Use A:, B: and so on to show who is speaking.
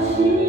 A: 心。